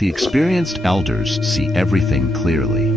The experienced elders see everything clearly.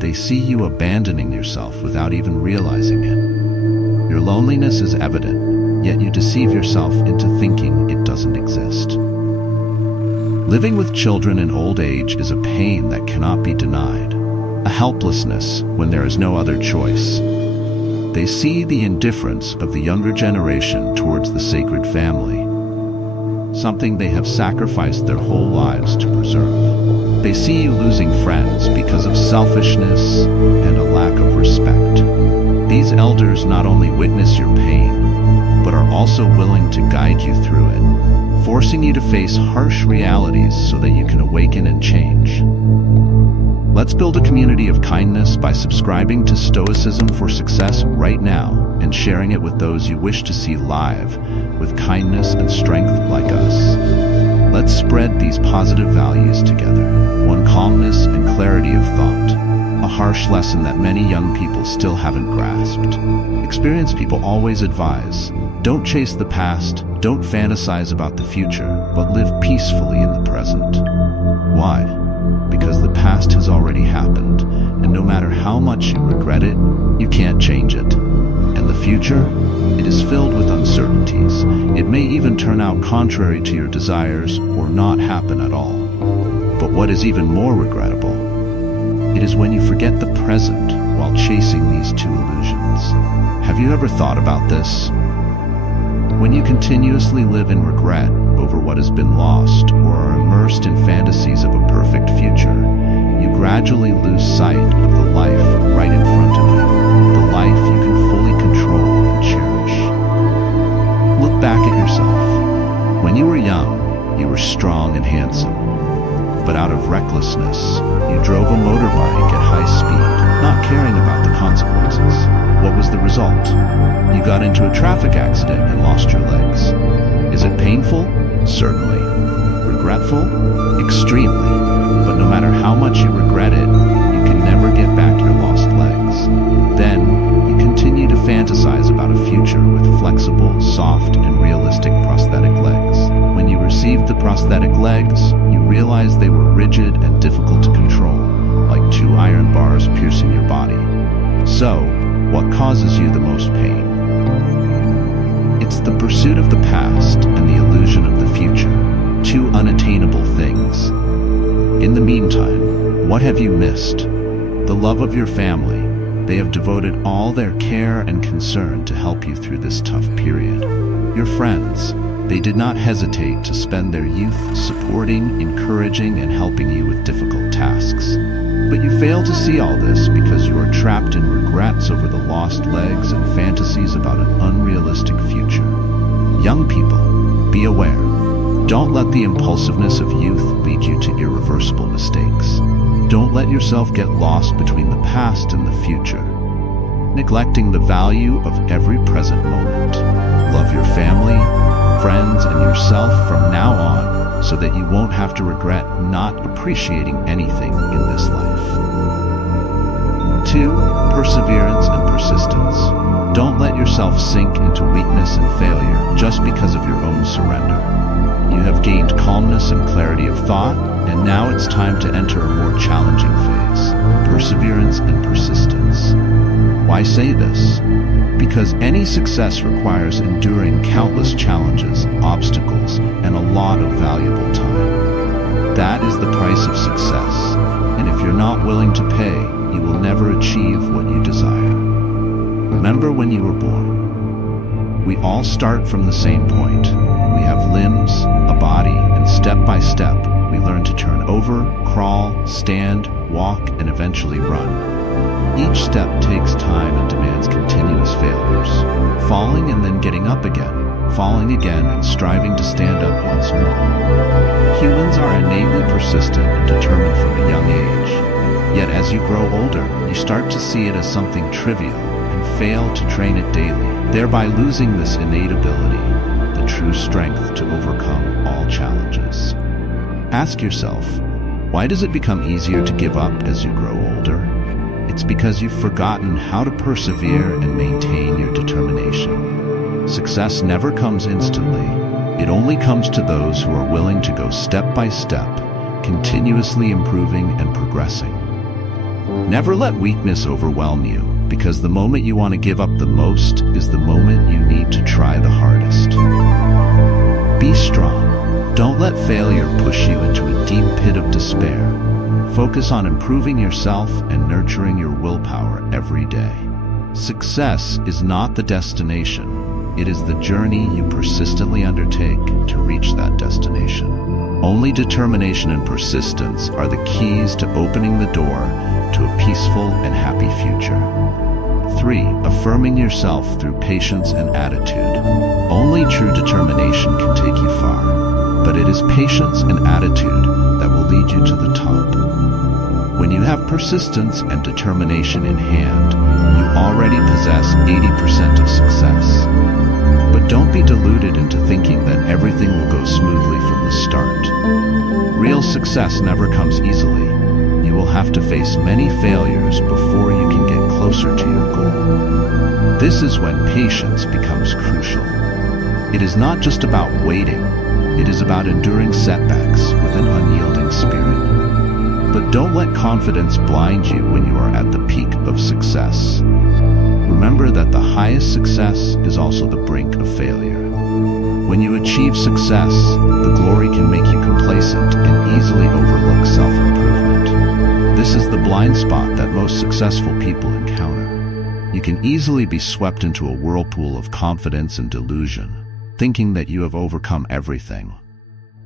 They see you abandoning yourself without even realizing it. Your loneliness is evident, yet you deceive yourself into thinking it doesn't exist. Living with children in old age is a pain that cannot be denied, a helplessness when there is no other choice. They see the indifference of the younger generation towards the sacred family, something they have sacrificed their whole lives to preserve. They see you losing friends because of selfishness and a lack of respect. These elders not only witness your pain, but are also willing to guide you through it, forcing you to face harsh realities so that you can awaken and change. Let's build a community of kindness by subscribing to Stoicism for Success right now and sharing it with those you wish to see live with kindness and strength like us. Let's spread these positive values together. One, calmness and clarity of thought. A harsh lesson that many young people still haven't grasped. Experienced people always advise, don't chase the past, don't fantasize about the future, but live peacefully in the present. Why? Because the past has already happened, and no matter how much you regret it, you can't change it. And the future? It is filled with uncertainties. It may even turn out contrary to your desires or not happen at all. But what is even more regrettable? It is when you forget the present while chasing these two illusions. Have you ever thought about this? When you continuously live in regret over what has been lost or are immersed in fantasies of a perfect future, you gradually lose sight of the life right in front of you, the life you can fully control and cherish. Look back at yourself. When you were young, you were strong and handsome. But out of recklessness, you drove a motorbike at high speed, not caring about the consequences. What was the result? You got into a traffic accident and lost your legs. Is it painful? Certainly. Regretful? Extremely. But no matter how much you regret it, you can never get back your lost legs. Then, you continue to fantasize about a future with flexible, soft, and realistic prosthetic legs. When you received the prosthetic legs, you realized they were rigid and difficult to control, like 2 iron bars piercing your body. So, what causes you the most pain? It's the pursuit of the past and the illusion of the future, 2 unattainable things. In the meantime, what have you missed? The love of your family. They have devoted all their care and concern to help you through this tough period. Your friends. They did not hesitate to spend their youth supporting, encouraging, and helping you with difficult tasks. But you fail to see all this because you are trapped in regrets over the lost legs and fantasies about an unrealistic future. Young people, be aware. Don't let the impulsiveness of youth lead you to irreversible mistakes. Don't let yourself get lost between the past and the future, neglecting the value of every present moment. Love your family, friends, and yourself from now on so that you won't have to regret not appreciating anything in this life. 2. Perseverance and persistence. Don't let yourself sink into weakness and failure just because of your own surrender. You have gained calmness and clarity of thought, and now it's time to enter a more challenging phase, perseverance and persistence. Why say this? Because any success requires enduring countless challenges, obstacles, and a lot of valuable time. That is the price of success, and if you're not willing to pay, you will never achieve what you desire. Remember when you were born. We all start from the same point. We have limbs, a body, and step by step, we learn to turn over, crawl, stand, walk, and eventually run. Each step takes time and demands continuous failures, falling and then getting up again, falling again and striving to stand up once more. Humans are innately persistent and determined from a young age. Yet as you grow older, you start to see it as something trivial and fail to train it daily, thereby losing this innate ability, the true strength to overcome all challenges. Ask yourself, why does it become easier to give up as you grow older? It's because you've forgotten how to persevere and maintain your determination. Success never comes instantly. It only comes to those who are willing to go step by step, continuously improving and progressing. Never let weakness overwhelm you, because the moment you want to give up the most is the moment you need to try the hardest. Be strong. Don't let failure push you into a deep pit of despair. Focus on improving yourself and nurturing your willpower every day. Success is not the destination. It is the journey you persistently undertake to reach that destination. Only determination and persistence are the keys to opening the door to a peaceful and happy future. 3. Affirming yourself through patience and attitude. Only true determination can take you far, but it is patience and attitude that will lead you to the top. When you have persistence and determination in hand, you already possess 80% of success. But don't be deluded into thinking that everything will go smoothly from the start. Real success never comes easily. You will have to face many failures before you can get closer to your goal. This is when patience becomes crucial. It is not just about waiting, it is about enduring setbacks with an unyielding spirit. But don't let confidence blind you when you are at the peak of success. Remember that the highest success is also the brink of failure. When you achieve success, the glory can make you complacent and easily overlook self-improvement. This is the blind spot that most successful people encounter. You can easily be swept into a whirlpool of confidence and delusion, thinking that you have overcome everything.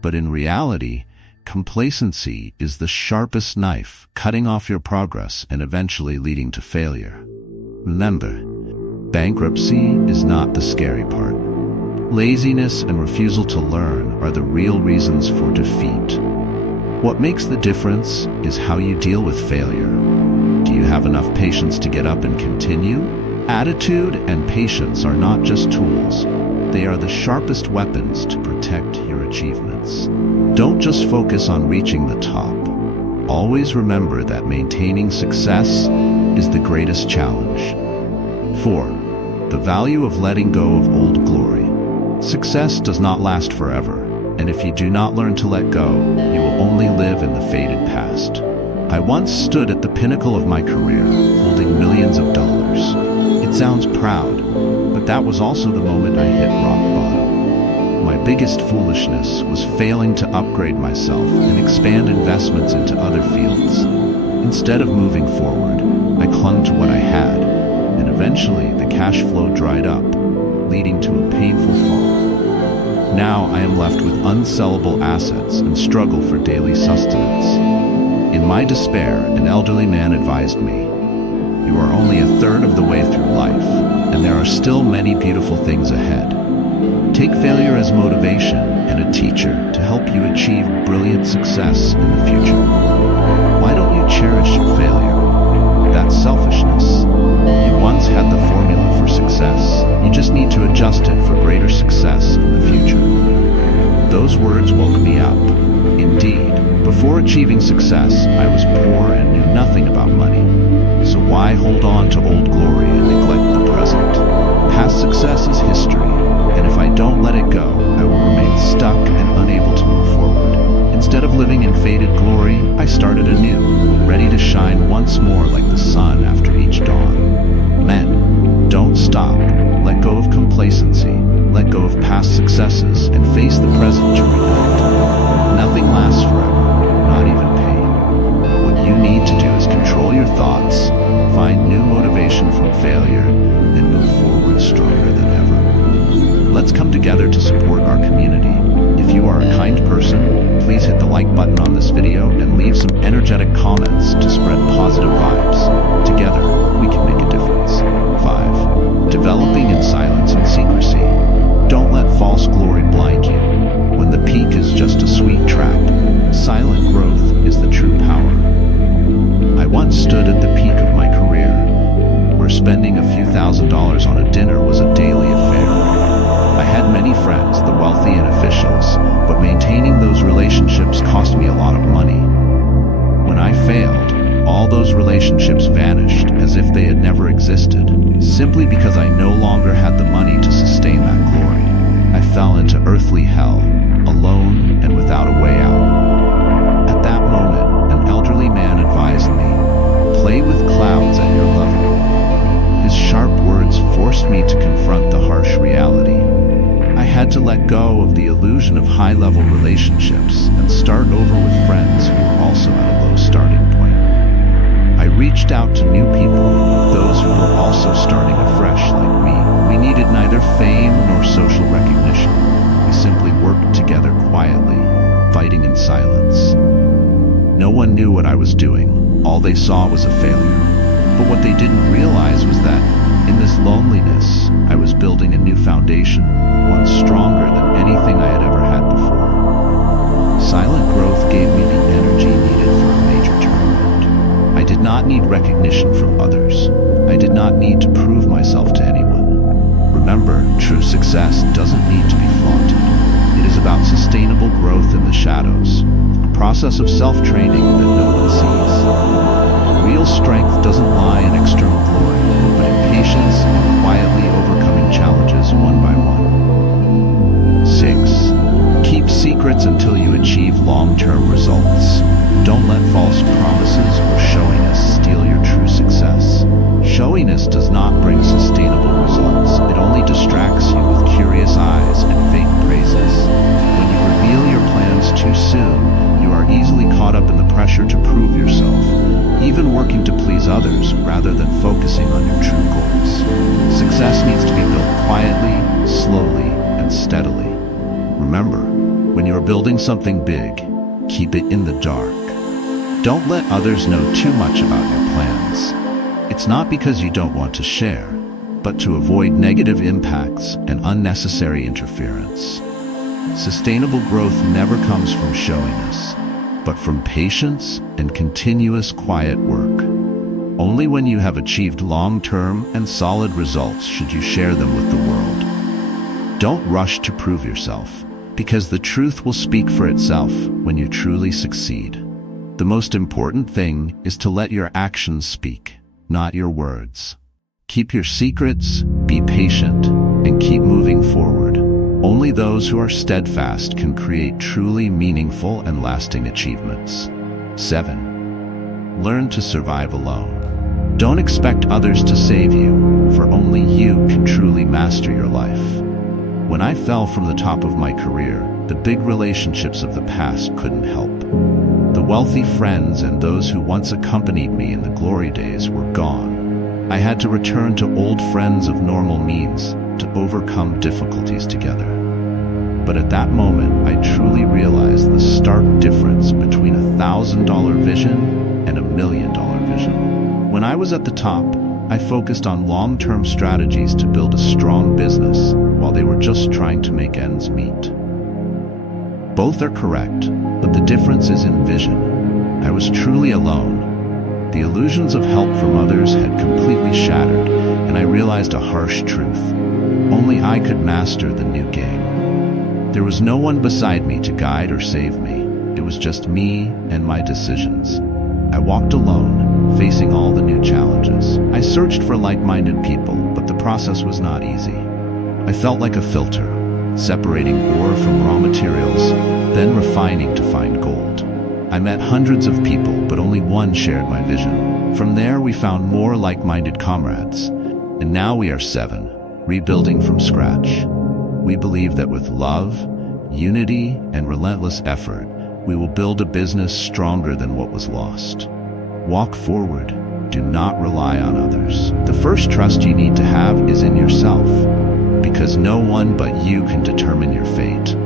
But in reality, complacency is the sharpest knife, cutting off your progress and eventually leading to failure. Remember, bankruptcy is not the scary part. Laziness and refusal to learn are the real reasons for defeat. What makes the difference is how you deal with failure. Do you have enough patience to get up and continue? Attitude and patience are not just tools. They are the sharpest weapons to protect your achievements. Don't just focus on reaching the top. Always remember that maintaining success is the greatest challenge. 4. The value of letting go of old glory. Success does not last forever, and if you do not learn to let go, you will only live in the faded past. I once stood at the pinnacle of my career, holding millions of dollars. It sounds proud, but that was also the moment I hit rock bottom. My biggest foolishness was failing to upgrade myself and expand investments into other fields. Instead of moving forward, I clung to what I had, and eventually the cash flow dried up, leading to a painful fall. Now I am left with unsellable assets and struggle for daily sustenance. In my despair, an elderly man advised me, "You are only a third of the way through life, and there are still many beautiful things ahead. Take failure as motivation and a teacher to help you achieve brilliant success in the future." Why don't you cherish your failure? That's selfishness. You once had the formula for success. You just need to adjust it for greater success in the future. Those words woke me up. Indeed, before achieving success, I was poor and knew nothing about money. So why hold on to old glory and neglect the present? Past success is history, and if I don't let it go, I will remain stuck and unable to move forward. Instead of living in faded glory, I started anew, ready to shine once more like the sun after each dawn. Men, don't stop. Let go of complacency. Let go of past successes and face the present to rebuild. Nothing lasts forever, not even pain. What you need to do is control your thoughts, find new motivation from failure, and move forward stronger than ever. Let's come together to support our community. If you are a kind person, please hit the like button on this video and leave some energetic comments to spread positive vibes. Together, we can make a difference. 5. Developing in silence and secrecy. Don't let false glory blind you. When the peak is just a sweet trap, silent growth is the true power. I once stood at the peak of my career, where spending a few $1,000s on a dinner was a daily affair. I had many friends, the wealthy and officials, but maintaining those relationships cost me a lot of money. When I failed, all those relationships vanished as if they had never existed, simply because I no longer had the money to sustain that glory. I fell into earthly hell, alone and without a way out. At that had to let go of the illusion of high-level relationships and start over with friends who were also at a low starting point. I reached out to new people, those who were also starting afresh like me. We needed neither fame nor social recognition. We simply worked together quietly, fighting in silence. No one knew what I was doing. All they saw was a failure. But what they didn't realize was that, in this loneliness, I was building a new foundation, one stronger than anything I had ever had before. Silent growth gave me the energy needed for a major turnaround. I did not need recognition from others. I did not need to prove myself to anyone. Remember, true success doesn't need to be flaunted. It is about sustainable growth in the shadows, a process of self-training that no one sees. Real strength doesn't lie in external glory, but in patience and quietly overcoming challenges one by one. 6. Keep secrets until you achieve long-term results. Don't let false promises or showiness steal your true success. Showiness does not bring sustainable results. It only distracts you with curious eyes and fake praises. When you reveal your plans too soon, you are easily caught up in the pressure to prove yourself, even working to please others rather than focusing on your true goals. Success needs to be built quietly, slowly, and steadily. Remember, when you are building something big, keep it in the dark. Don't let others know too much about your plans. It's not because you don't want to share, but to avoid negative impacts and unnecessary interference. Sustainable growth never comes from showiness, but from patience and continuous quiet work. Only when you have achieved long-term and solid results should you share them with the world. Don't rush to prove yourself, because the truth will speak for itself when you truly succeed. The most important thing is to let your actions speak, not your words. Keep your secrets, be patient, and keep moving forward. Only those who are steadfast can create truly meaningful and lasting achievements. 7. Learn to survive alone. Don't expect others to save you, for only you can truly master your life. When I fell from the top of my career, the big relationships of the past couldn't help. The wealthy friends and those who once accompanied me in the glory days were gone. I had to return to old friends of normal means to overcome difficulties together. But at that moment, I truly realized the stark difference between $1,000 vision and $1 million vision. When I was at the top, I focused on long-term strategies to build a strong business, while they were just trying to make ends meet. Both are correct, but the difference is in vision. I was truly alone. The illusions of help from others had completely shattered, and I realized a harsh truth. Only I could master the new game. There was no one beside me to guide or save me. It was just me and my decisions. I walked alone, facing all the new challenges. I searched for like-minded people, but the process was not easy. I felt like a filter, separating ore from raw materials, then refining to find gold. I met hundreds of people, but only one shared my vision. From there, we found more like-minded comrades, and now we are 7. Rebuilding from scratch. We believe that with love, unity, and relentless effort, we will build a business stronger than what was lost. Walk forward. Do not rely on others. The first trust you need to have is in yourself, because no one but you can determine your fate.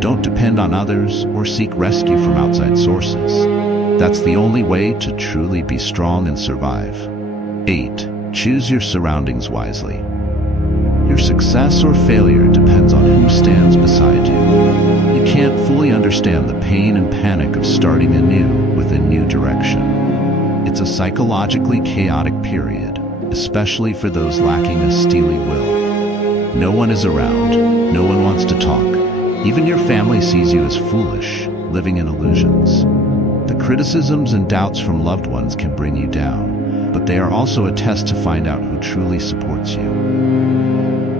Don't depend on others or seek rescue from outside sources. That's the only way to truly be strong and survive. 8. Choose your surroundings wisely. Your success or failure depends on who stands beside you. You can't fully understand the pain and panic of starting anew with a new direction. It's a psychologically chaotic period, especially for those lacking a steely will. No one is around. No one wants to talk. Even your family sees you as foolish, living in illusions. The criticisms and doubts from loved ones can bring you down, but they are also a test to find out who truly supports you.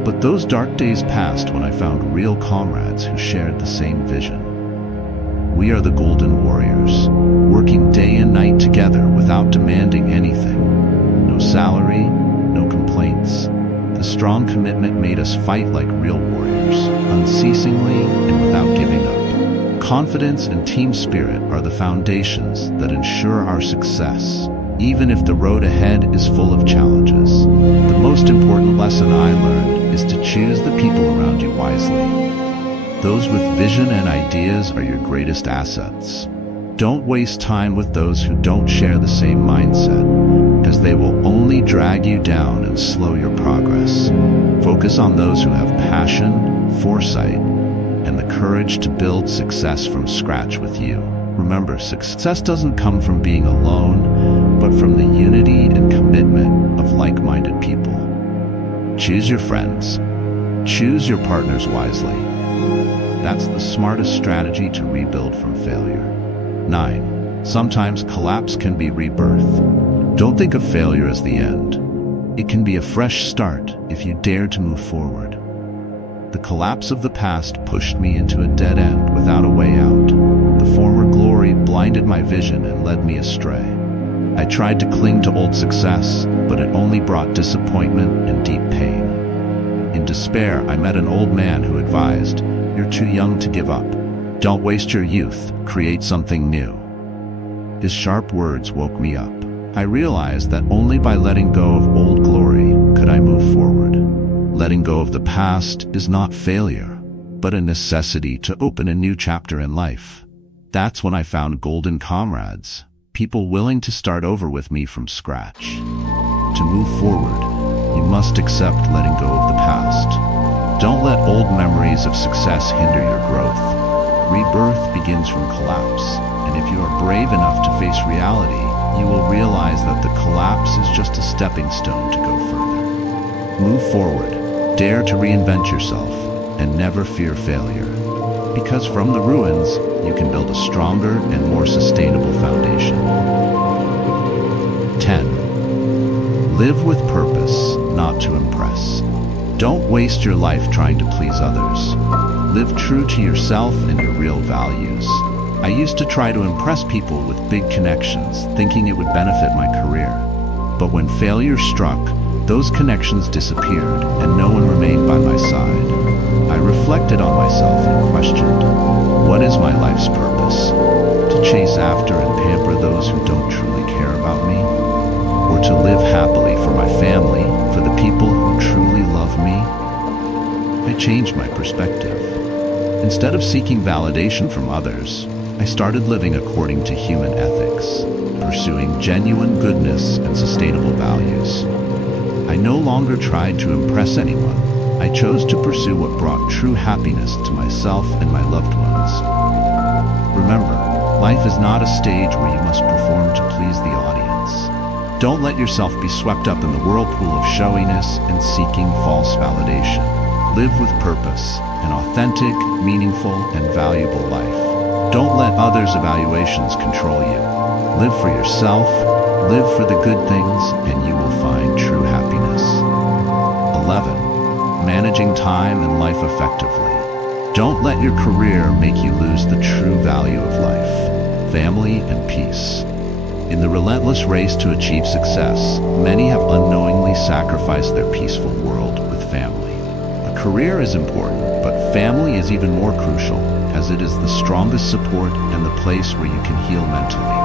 But those dark days passed when I found real comrades who shared the same vision. We are the Golden Warriors, working day and night together without demanding anything. No salary, no complaints. The strong commitment made us fight like real warriors, unceasingly and without giving up. Confidence and team spirit are the foundations that ensure our success, even if the road ahead is full of challenges. The most important lesson I learned is to choose the people around you wisely. Those with vision and ideas are your greatest assets. Don't waste time with those who don't share the same mindset, as they will only drag you down and slow your progress. Focus on those who have passion, foresight, and the courage to build success from scratch with you. Remember, success doesn't come from being alone, but from the unity and commitment of like-minded people. Choose your friends. Choose your partners wisely. That's the smartest strategy to rebuild from failure. 9. Sometimes collapse can be rebirth. Don't think of failure as the end. It can be a fresh start if you dare to move forward. The collapse of the past pushed me into a dead end without a way out. The former glory blinded my vision and led me astray. I tried to cling to old success, but it only brought disappointment and deep pain. In despair, I met an old man who advised, "You're too young to give up. Don't waste your youth, create something new." His sharp words woke me up. I realized that only by letting go of old glory could I move forward. Letting go of the past is not failure, but a necessity to open a new chapter in life. That's when I found golden comrades, people willing to start over with me from scratch. To move forward, you must accept letting go of the past. Don't let old memories of success hinder your growth. Rebirth begins from collapse, and if you are brave enough to face reality, you will realize that the collapse is just a stepping stone to go further. Move forward, dare to reinvent yourself, and never fear failure. Because from the ruins, you can build a stronger and more sustainable foundation. 10. Live with purpose, not to impress. Don't waste your life trying to please others. Live true to yourself and your real values. I used to try to impress people with big connections, thinking it would benefit my career. But when failure struck, those connections disappeared and no one remained by my side. I reflected on myself and questioned, what is my life's purpose? To chase after and pamper those who don't truly care about me? Or to live happily for my family, for the people who truly love me? I changed my perspective. Instead of seeking validation from others, I started living according to human ethics, pursuing genuine goodness and sustainable values. I no longer tried to impress anyone. I chose to pursue what brought true happiness to myself and my loved ones. Remember, life is not a stage where you must perform to please the audience. Don't let yourself be swept up in the whirlpool of showiness and seeking false validation. Live with purpose, an authentic, meaningful, and valuable life. Don't let others' evaluations control you. Live for yourself, live for the good things, and you will find true happiness. 11. Managing time and life effectively. Don't let your career make you lose the true value of life, family, and peace. In the relentless race to achieve success, many have unknowingly sacrificed their peaceful world with family. A career is important, but family is even more crucial, as it is the strongest support and the place where you can heal mentally.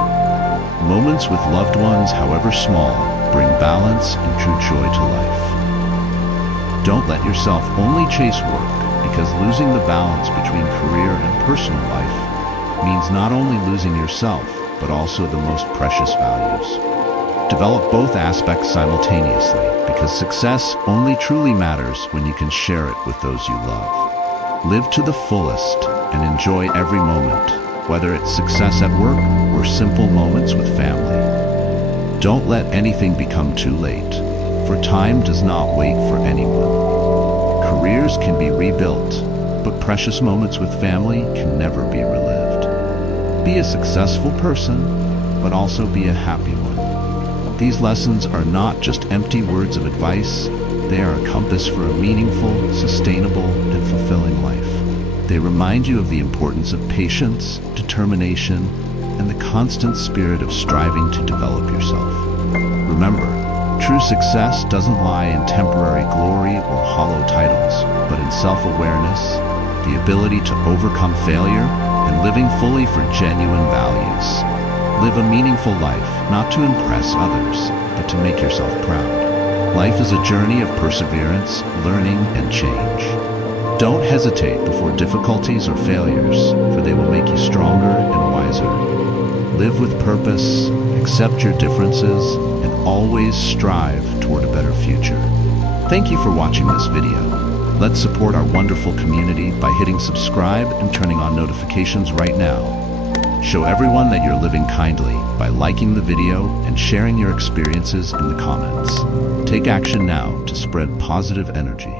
Moments with loved ones, however small, bring balance and true joy to life. Don't let yourself only chase work, because losing the balance between career and personal life means not only losing yourself, but also the most precious values. Develop both aspects simultaneously, because success only truly matters when you can share it with those you love. Live to the fullest and enjoy every moment, whether it's success at work or simple moments with family. Don't let anything become too late, for time does not wait for anyone. Careers can be rebuilt, but precious moments with family can never be relived. Be a successful person, but also be a happy one. These lessons are not just empty words of advice, they are a compass for a meaningful, sustainable, and fulfilling life. They remind you of the importance of patience, determination, and the constant spirit of striving to develop yourself. Remember, True success doesn't lie in temporary glory or hollow titles, but in self-awareness, the ability to overcome failure, and living fully for genuine values. Live a meaningful life, not to impress others, but to make yourself proud. Life is a journey of perseverance, learning, and change. Don't hesitate before difficulties or failures, for they will make you stronger and wiser. Live with purpose, accept your differences, and always strive toward a better future. Thank you for watching this video. Let's support our wonderful community by hitting subscribe and turning on notifications right now. Show everyone that you're living kindly by liking the video and sharing your experiences in the comments. Take action now to spread positive energy.